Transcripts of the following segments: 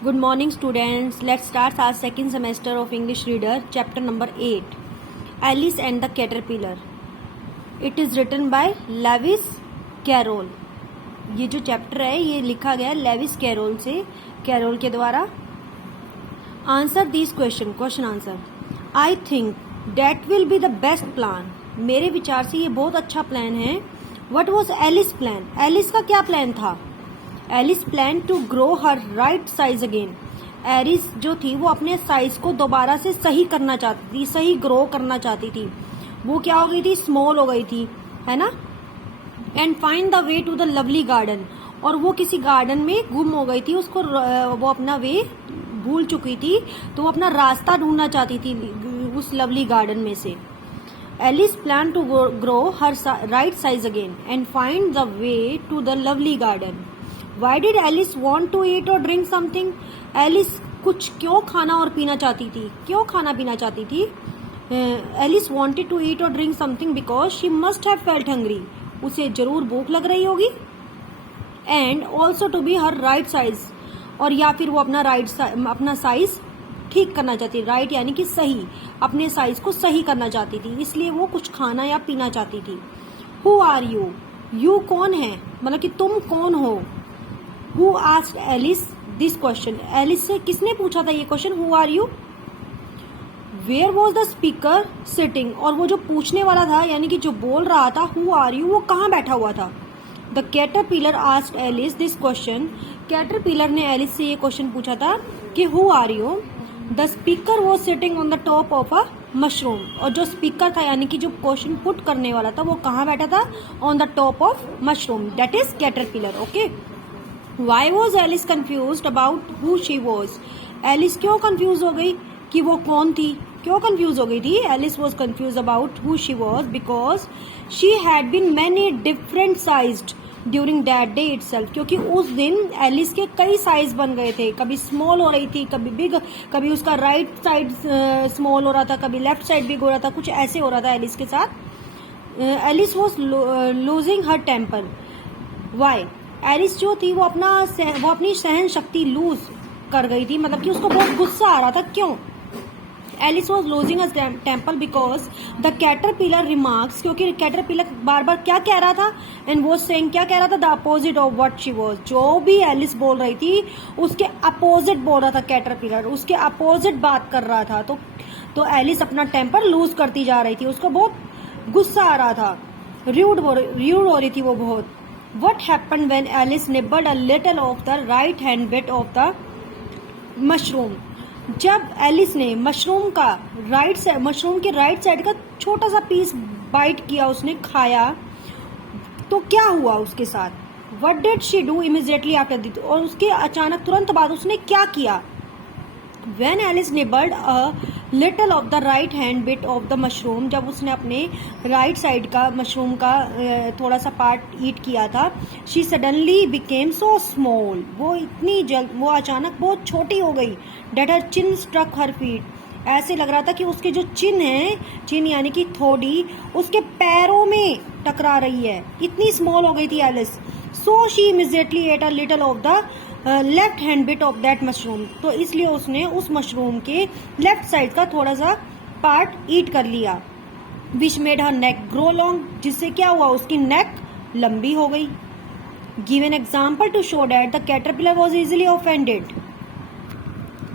Good morning, students. Let's start our second semester of English Reader, chapter number 8, Alice and the Caterpillar. It is written by Lewis Carroll. ये जो chapter है ये लिखा गया है Levi's carol से, Carroll के द्वारा. Answer this question, question answer. I think that will be the best plan. मेरे विचार से ये बहुत अच्छा प्लान है. What was Alice plan? Alice का क्या प्लान था? Alice plan to grow her right size again. Alice जो थी वो अपने साइज को दोबारा से सही करना चाहती थी, सही ग्रो करना चाहती थी. वो क्या हो गई थी? स्मॉल हो गई थी, है ना. And find the way to the lovely garden. और वो किसी गार्डन में गुम हो गई थी, उसको वो अपना वे भूल चुकी थी, तो वो अपना रास्ता ढूंढना चाहती थी उस लवली गार्डन में से. Alice plan to grow her right size again and find the way to the lovely garden. Why did Alice want to eat और ड्रिंक समथिंग? एलिस कुछ क्यों खाना और पीना चाहती थी? क्यों खाना पीना चाहती थी? एलिस वॉन्टेड टू ईट और drink something because she must have felt hungry. उसे जरूर भूख लग रही होगी. And also to be her right size. और या फिर वो अपना साइज ठीक करना चाहती. राइट यानी कि सही, अपने साइज को सही करना चाहती थी, इसलिए वो कुछ खाना या पीना चाहती थी. Who are you? यू कौन है, मतलब कि तुम कौन हो? Who asked Alice this question. Alice से किसने पूछा था ये question? Who are you? Where was the speaker sitting. और वो जो पूछने वाला था यानी कि जो बोल रहा था हु आर यू, वो कहाँ बैठा हुआ था? The caterpillar asked Alice this question. Caterpillar ने एलिस से ये क्वेश्चन पूछा था कि who are you. The speaker was sitting on the top of a mushroom. और जो स्पीकर था यानी कि जो क्वेश्चन पुट करने वाला था वो कहाँ बैठा था? On the top of mushroom, that is caterpillar. Okay. Why was Alice confused about who she was? Alice क्यों confused हो गई कि वो कौन थी? क्यों confused हो गई थी? Alice was confused about who she was because she had been many different sized during that day itself. क्योंकि उस दिन Alice के कई साइज बन गए थे. कभी स्मॉल हो रही थी, कभी बिग, कभी उसका राइट साइड स्मॉल हो रहा था, कभी लेफ्ट साइड बिग हो रहा था. कुछ ऐसे हो रहा था Alice के साथ. Alice was losing her temper. Why? Alice जो थी वो अपनी सहन शक्ति लूज कर गई थी, मतलब कि उसको बहुत गुस्सा आ रहा था. क्यों? Alice was losing her temper because the caterpillar remarks. क्योंकि कैटरपिलर बार बार क्या कह रहा था? एंड वो सेइंग, क्या कह रहा था? The opposite of what she was. जो भी एलिस बोल रही थी उसके अपोजिट बोल रहा था कैटरपिलर, उसके अपोजिट बात कर रहा था. तो एलिस अपना टेम्पर लूज करती जा रही थी, उसको बहुत गुस्सा आ रहा था, र्यूड हो रही थी वो बहुत. What happened when Alice nibbled a little of the right hand bit of the mushroom? जब एलिस ने मशरूम के राइट साइड का छोटा सा पीस बाइट किया, उसने खाया, तो क्या हुआ उसके साथ? What did she do immediately after this? और उसके अचानक तुरंत बाद उसने क्या किया? When Alice nibbled a little of the right hand bit of the mushroom, जब उसने अपने राइट साइड का मशरूम का थोड़ा सा पार्ट ईट किया था, she suddenly became so small. वो अचानक बहुत छोटी हो गई. That her chin struck her feet. ऐसे लग रहा था कि उसके जो चिन है, चिन यानी कि थोड़ी, उसके पैरों में टकरा रही है. इतनी स्मॉल हो गई थी Alice. So she immediately ate a little of the left hand bit of that mushroom. तो इसलिए उसने उस मशरूम के लेफ्ट साइड का थोड़ा सा पार्ट ईट कर लिया. Which made her neck grow long. जिससे क्या हुआ? उसकी नेक लंबी हो गई. Give an example to show that the caterpillar was easily offended.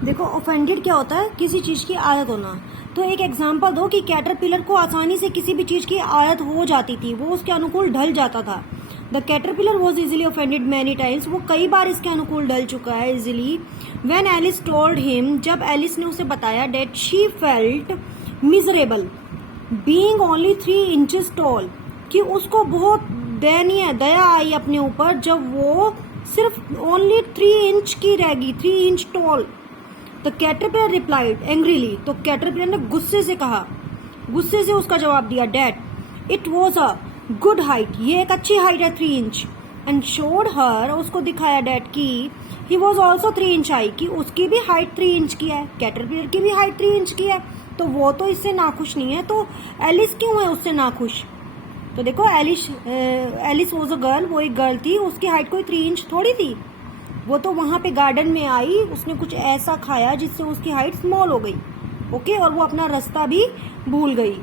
देखो, ऑफेंडेड क्या होता है? किसी चीज की आदत होना. तो एक एग्जाम्पल दो कि कैटरपिलर को आसानी से किसी भी चीज की आदत हो जाती थी, वो उसके अनुकूल ढल जाता था. The caterpillar was easily offended many times. वो कई बार इसके अनुकूल ढल चुका है easily. When Alice told him, जब एलिस ने उसे बताया, that she felt miserable being only 3 inches tall, कि उसको बहुत दया आई अपने ऊपर जब वो सिर्फ ओनली 3 इंच की रहेगी, 3 inch toll. The caterpillar replied angrily. तो कैटरपिलर ने गुस्से से कहा, गुस्से से उसका जवाब दिया, that it was a good height. ये एक अच्छी हाइट है, 3 इंच. एंड शोड हर, उसको दिखाया डैट की he was also 3 inch high, कि उसकी भी हाइट 3 इंच की है, कैटरपिलर की भी हाइट 3 इंच की है. तो वो तो इससे नाखुश नहीं है, तो एलिस क्यों है उससे नाखुश? तो देखो, एलिस वॉज अ गर्ल, वो एक गर्ल थी, उसकी हाइट कोई 3 इंच थोड़ी थी. वो तो वहाँ पे गार्डन में आई, उसने कुछ ऐसा खाया जिससे उसकी हाइट स्मॉल हो गई। ओके, और वो अपना रास्ता भी भूल गई।